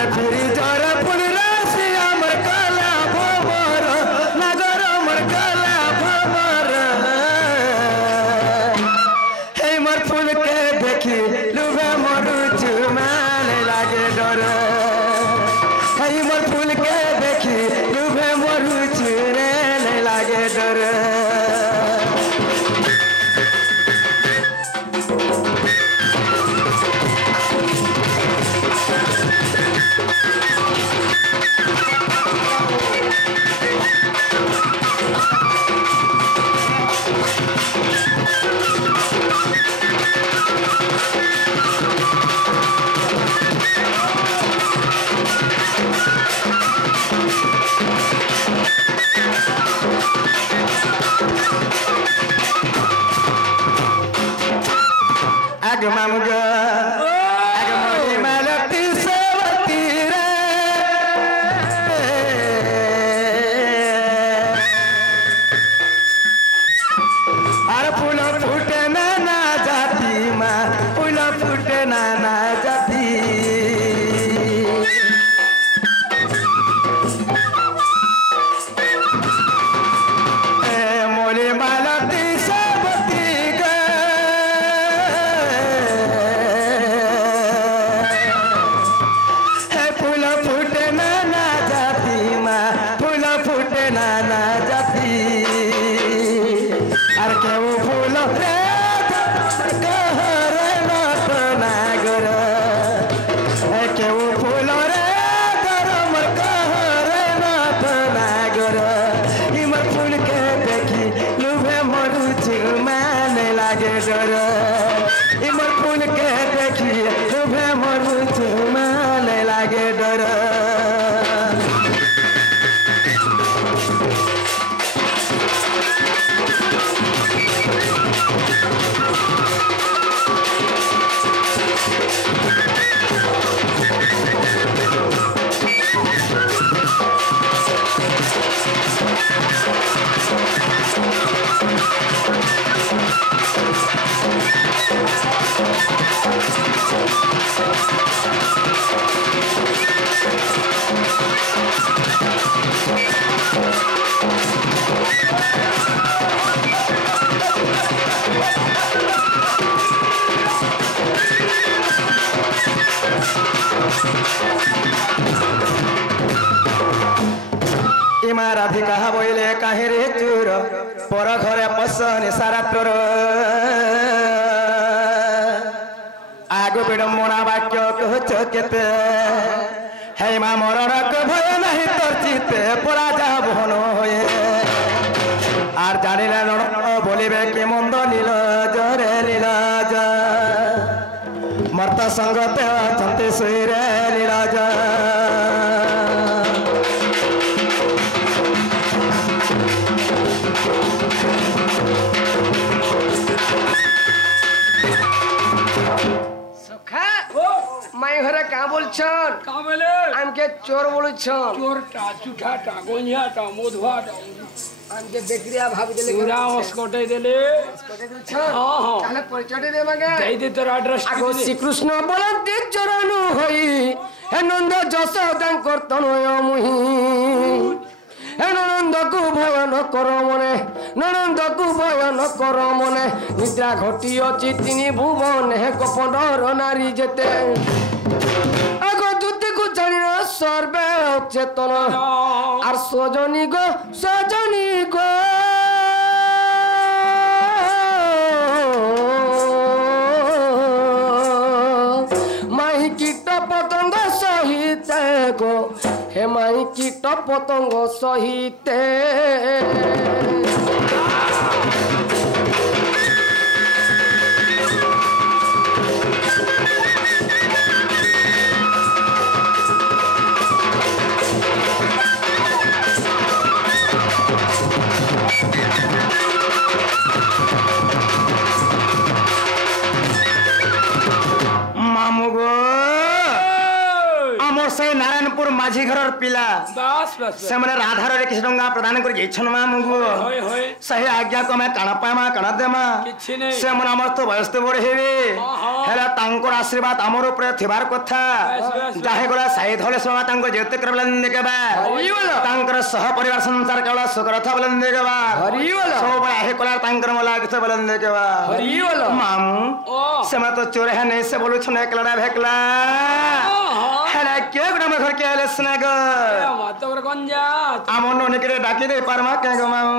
আর ফিরি জরে ফুল রাশি আমার কালা ভবর নগর আমার কালা ভবর এই মোর ফুলকে দেখি লুভে মরুচু মানে লাগে ডর এই মোর ফুলকে দেখি লুভে মরুচু রে লাগে ডর Agamamuga, agamoni malati savatire. Ar pula phute na jati ma, pula phute na jati. Moli malati savatire. इमर फूल के देखिए लुभे मरुचु माने लागे डर इमाराधी कहा बोले कहे रे चूर पर घरे पसने सारा तोर आगो विडम्बना वाक्य कहच केते हे मा मरणक भय नहीं तोर चिते परा जा बहन होए आर जानिले न बोलिबे कि मंद नील जरे नीलाज मर्त संगते अछंती सुइरे नीलाज माई घरे का बोलछन का बोले हमके चोर बोलछन चोर टा चुठा टा गोनिया टा मोधवा टा हमके बेकरिया भाभी देले पूरा अस्कोटे देले अस्कोटे देछन हां हां काले परिचय दे मगे दे दे तोर एड्रेस आगो श्री कृष्ण बोलते चोरनु होई हे नंद जशोदा करतनय मुहि हे नंद को भय न कर मने नंद को भय न कर मने निद्रा घटी अछि तिनी भुवन हे गोपनर नारी जेते आगो दुते को जानि सर्वे चेतन आर सजनी गो माही कीट पतंग सहिते गो हे माही कीट पतंग सहिते আমার সেই নারায়ণপুর মাঝি ঘরের পিলা বাস বাস সে মানে রাধার কিছু টঙ্কা প্রদান করে যাইছন মা মুগু হয় হয় সেই আজ্ঞা কমে কানা পাইমা কানা দেমা କିଛି নেই সে মানে আমার তো বয়স তো বড় হেবে হেলা তাঙ্কর আশীর্বাদ আমার উপরে থিবার কথা যাহে গলা সাই ধলে সমা তাঙ্ক যেতে করবলেন দেখবা তাঙ্কর সহ পরিবার সংসার কেবল সুখরথ বলেন দেখবা হরিবল সব আহে কলার তাঙ্কর মলা কিছু বলেন দেখবা হরিবল মামু ও সে মানে তো চোর হ্যাঁ নেই সে বলু ছনে একলাড়া ভেকলা হেলা কে গুড়া আমার ঘর কে আলে স্নাগ মাতবর গঞ্জা আমার ননিকে ডাকি দে পারমা কে গো মামু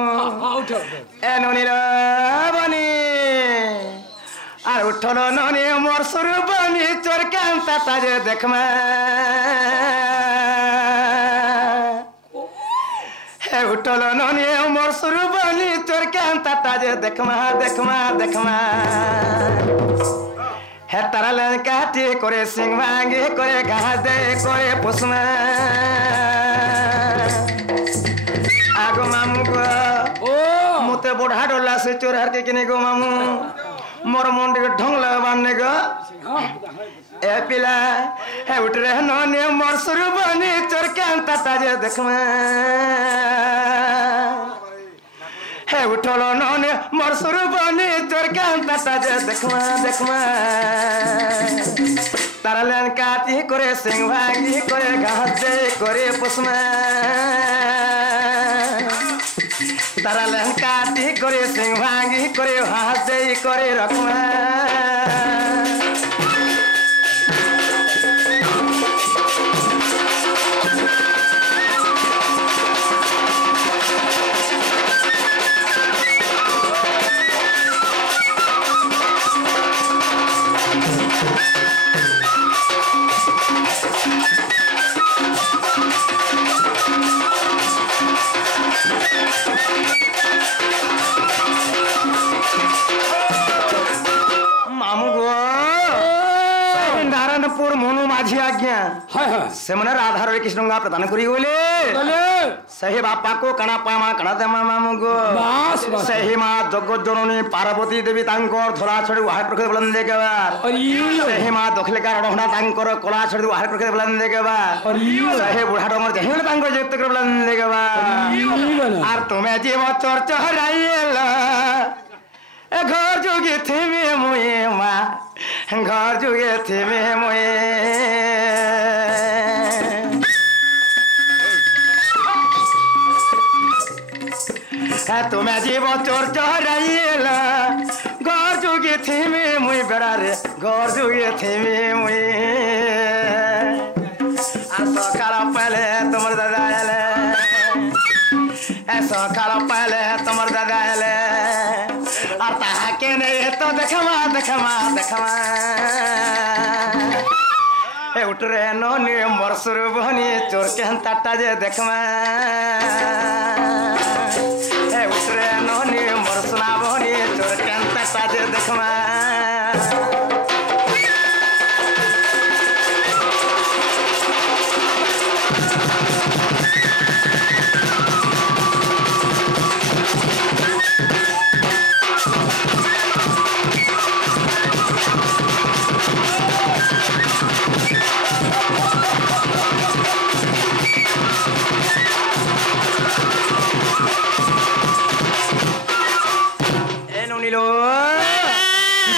উঠ এ ননির বনি আর উঠল ননি মোর সুর বনি চোর কান্তা তাজে দেখমা হে উঠল ননি মোর সুর বনি চোর কান্তা তাজে দেখমা দেখমা দেখমা হে তারা লেন কাটি করে সিং ভাঙ্গি করে ঘাস দে করে পুষমা আগো মামু গো ও মুতে বুঢ়া ডলা সে চোর হার কে কিনে গো মামু মোর মন্দির ঢং লাগাবানে গো এ পিলা হে উঠরে ননে মোর সুর বনি চোর কান্তা তাজে দেখমা হে উঠল ননে মোর সুর বনি চোর কান্তা তাজে দেখমা দেখমা তারা লেন কাটি করে সিং ভাগি করে ঘাস দে করে পুষমা তারা লেন কাটি করে সিং ভাগি করে ঘাস দে করে রকমা মামু গো নারায়ণপুর মনু মাঝি আজ্ঞা হয় হয় সেমনে রাধার কৃষ্ণঙ্গা প্রদান করি বলে চলে সেই বাপা কো কানা পামা কানা দেমা মামু গো বাস বাস সেই মা জগৎ জননী পার্বতী দেবী তাঙ্কর ধরা ছড়ি ওহার প্রকৃতি বলেন দেখবার হরিবল সেই মা দক্ষিণকার রহনা তাঙ্কর কলা ছড়ি ওহার প্রকৃতি বলেন দেখবার হরিবল সেই বুঢ়া ডমর যেহিলে তাঙ্কর যেতে করে বলেন দেখবার হরিবল আর তুমি জীব চর্চ হারাইল ঘর যুগে থেমে মুয়ে মা ঘর যুগে থেমে মুয়ে তুমি জীব চর্চ হারাইল ঘর যুগে থেমে মুই বেড়ারে ঘর যুগে থেমে মুই আর সকাল পেলে তোমার দাদা এলে সকাল পেলে তোমার দাদা এলে আর তাহাকে নেই তো দেখমা দেখমা দেখমা এ উঠরে ননি মোর সুর বনি চোর কেন্তাটা যে দেখমা এ উঠরে ননি মোর সোনা বনি চোর কেন্তাটা যে দেখমা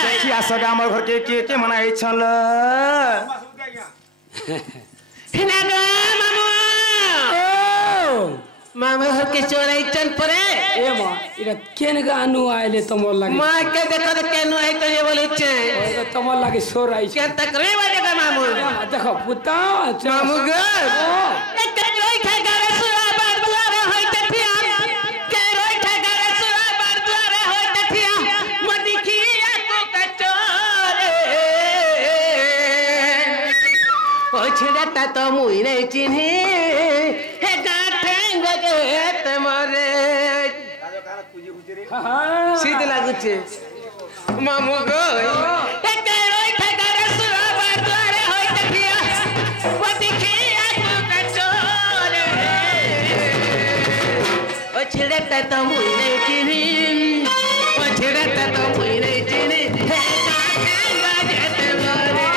দেখি আসলে আমার ঘরকে কে কে মানাইছল मामा घर के चोराई चल परे এ মা এটা কেন গানু আইলে তোমার লাগে मां के देखो तो केनो है तो ये बोले छे এটা তোমার লাগে সোর আইছে के तकरे बाजे का मामू দেখো পুতা मामू घर एक रोई खा गारे सुरा बार दुआरे होई तथिया के रोई खा गारे सुरा बार दुआरे होई तथिया मदी खिया को कचोरे ओ छिड़ता तो मुई नहीं चिन्ही हे गाठेंग के तमरे सीधे लागुचे मामू गई एक रोई ठगारे सुरा बार द्वारे होई तकिया वो दिखिया तू कचोरे ओ छिड़ता तो मुई नहीं चिनी ओ छिड़ता तो मुई नहीं चिनी हे गाठेंग के तमरे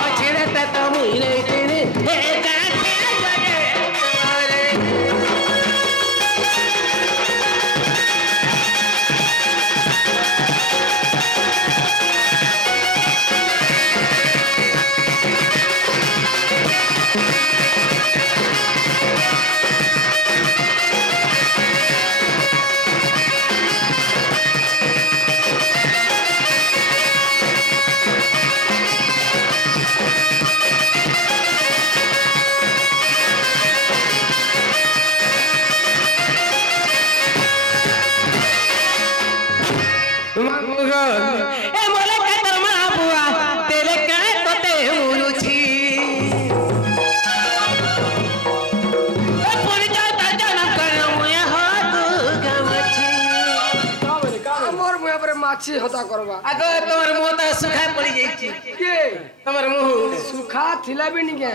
ओ छिड़ता तो मुई नहीं चिनी हे माछी होता करबा आगो तमर मुंह त सुखा पड़ी जाई के तमर मुंह सुखा थिला भी नहीं के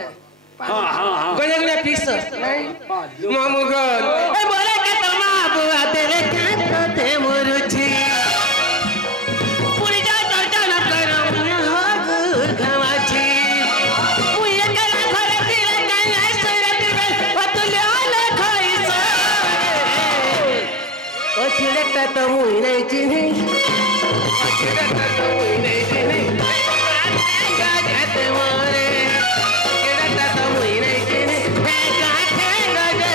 गजगने पीस नहीं मामू गल ए बोले के तमा बुआ तेरे काट दे मुरुची पूरी जा चर्चा न करो हो घमाची उये कला घरे दिले काया सुरत गल पतुले आले खाई सो ओ छिलता तो मुई नहीं चिन्ही ओ छिलता तो मुई नहीं चिन्ही गाते मोरे छिलता तो मुई नहीं चिन्ही गाते मोरे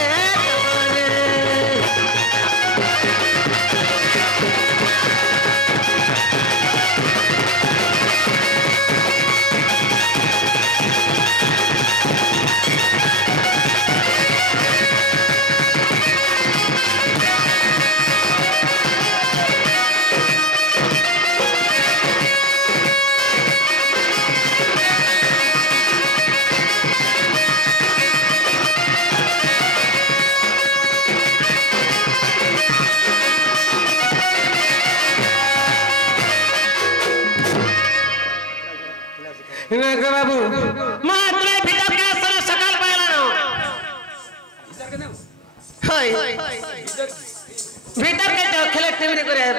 नगर बाबू मात्र भीतर के सर सकाल पायलानो होय भीतर के जो खेले टीवी करे है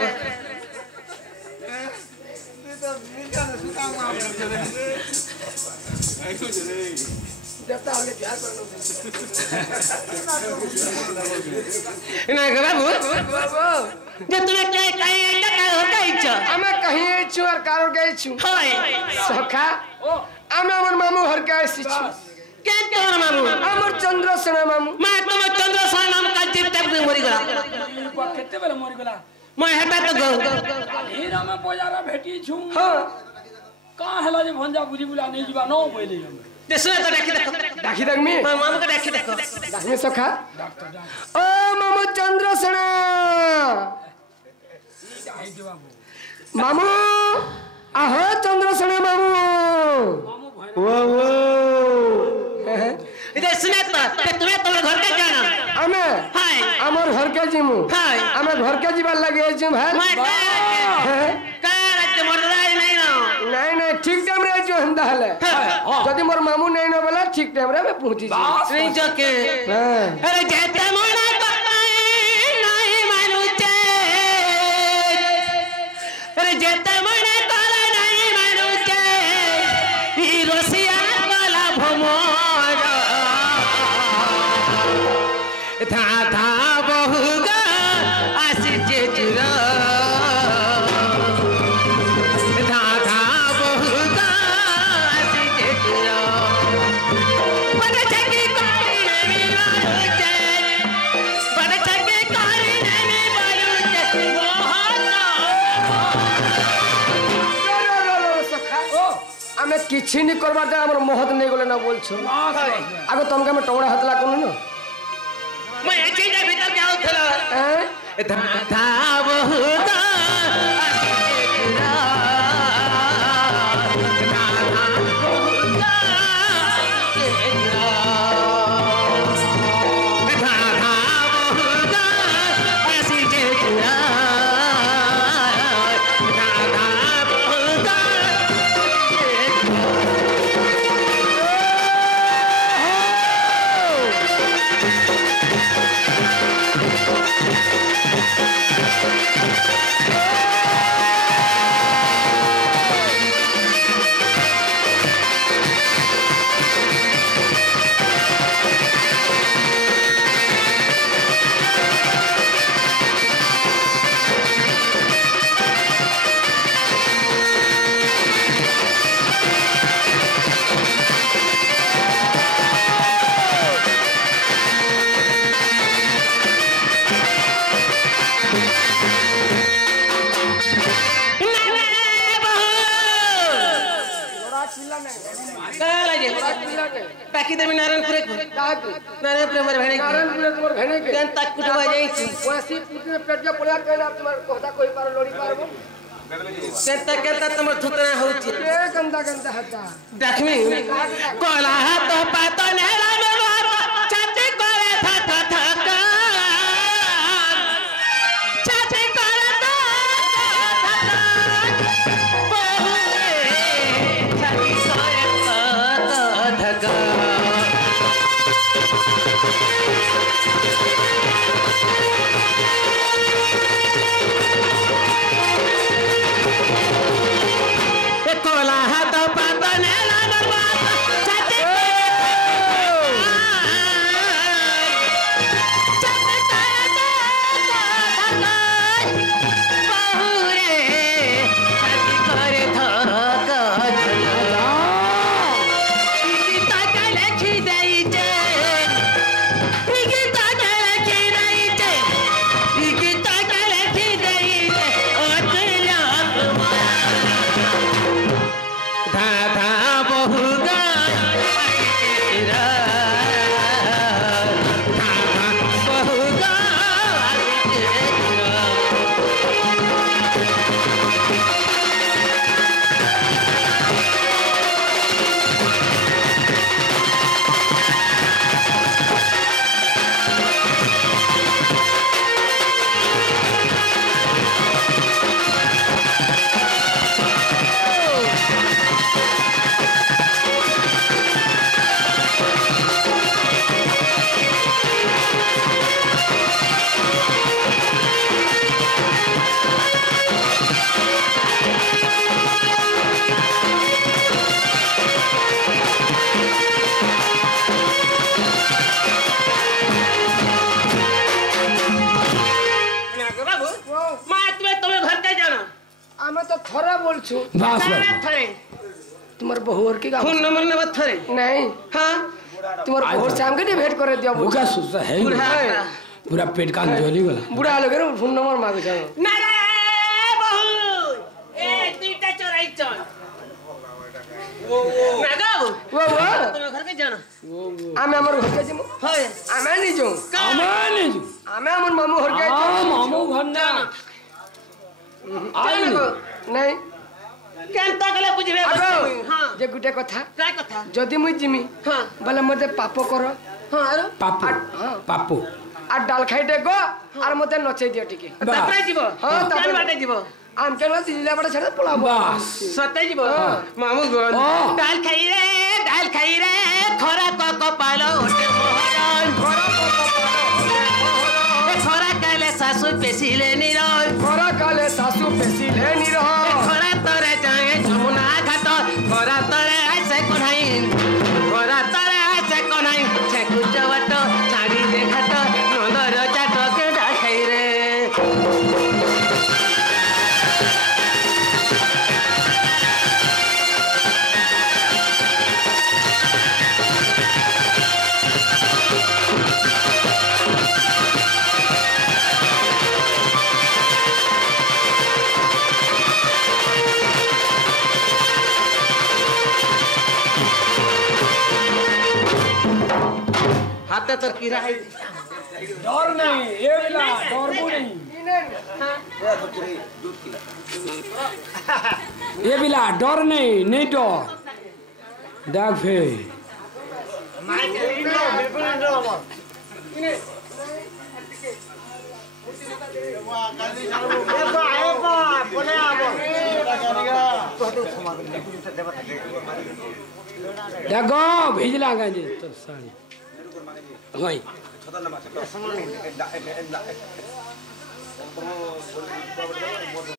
नगर बाबू जे तुम्हें क्या कहीं ऐसा का होता है इच्छा हमें कहीं छु और कारो गई छु होय सखा हमें हमर मामू हर का छु के तोर मामू हमर चंद्र सेना मामू मैं तुम चंद्र सा नाम का जीव तक मरी गला केते बेले मरि गेला मैं हेता तो गो हीरा में बजारा भेटी छु हां का हला जे भंजा बुझी बुला नहीं जीवा नो बोले हम देसो तो देखि देखो दाखी दग में मैं मामू को देखि देखो दाख में सखा ओ मामू चंद्र सेना मामू आहो चंद्र सेना मामू वो इधर सुने तो कि तुम्हें तुम्हारे घर के जाना हमें हाय हमर घर के जिमू हाय हमें घर के जीवन लगे जिम है मैं का राज्य मर्दाई नहीं ना नहीं नहीं ठीक टाइम रे जो हम दहले यदि मोर मामू नहीं न बोला ठीक टाइम रे मैं पहुंची जी नहीं जो के हां अरे जेते मोना तो नहीं मानू चे अरे जेते मोना तो नहीं मानू चे ही रोसिया वाला भमोरा था था बहुगा आसी जेजुरा था था बहुगा आसी जेजुरा बड़ा चकी कोई नहीं मारू चे बड़ा चकी कोई नहीं मारू चे सखा हमें किछि नहीं करबा त हमर महत नहीं गले ना बोल छो आगो तुमके में टोड़ा हतला कोन न मैं ऐसे ही भीतर क्या उठला हैं था था बहुगा आसी जेजुरा था था बहुगा जेजुरा था था बहुगा आसी जेजुरा था था बहुगा ताकि देवी नारायणपुर नारायणपुर हमारे भेड़े नारायणपुर तोर भेने के केन तक कुटवा जाई छी वैसी पुतने पेट के पड़िया कहला तुम्हार कहता कोई पार लोड़ी पारबो केन तक तमर थुतना होची ए गंदा गंदा हता देखमी कोला तो पातो नेला में बात चाची करे था का चाची करे था पूछूं बस ना बस थरे तुम्हारे बहू और की काम फोन नंबर न थरे नहीं हां तुम्हारे बहू से हमके नहीं भेंट करे दिया भूखा सुसा है बुढ़ा पूरा पेट का जोली वाला बुढ़ा लोग फोन नंबर मांगे जाओ ना रे बहु ए तीटा चोराई चल ना गो वो तुम घर के जाना आमे हमर घर के जमो होय आमे नहीं जो अमाने जो आमे हमर मामू घर के मामू घर ना आई नहीं केनता गले बुझबे आगो हां जे गुटे कथा काय कथा जदि मुई जिमी हां बोले मते पाप करो हां आरो पापू पापू आ डाल खाई देगो आर मते नचे दियो टिके तापरे जीवो हां केन बाटे जीवो आम के ना जिला बड़ा छड़े पलाबो बस सते जीवो मामू गन दाल खाई रे खरा क पालो होटे मोहरन खरा काले सासु पेसिले नि रय खरा काले सासू पेसी ले नी रहो खरा तरे जाए जमुना घाट खरा तरे आसे कोनाइन खरा तरे आसे कोनाइन छेकु चवट छाड़ी दे घाट नंदर चाट के खाई रे हाथे तर कीरा है डर नहीं ये वाला डरबो नहीं ये वाला डर नहीं डर देख फिर देखो भिजला गंज तो साड़ी वही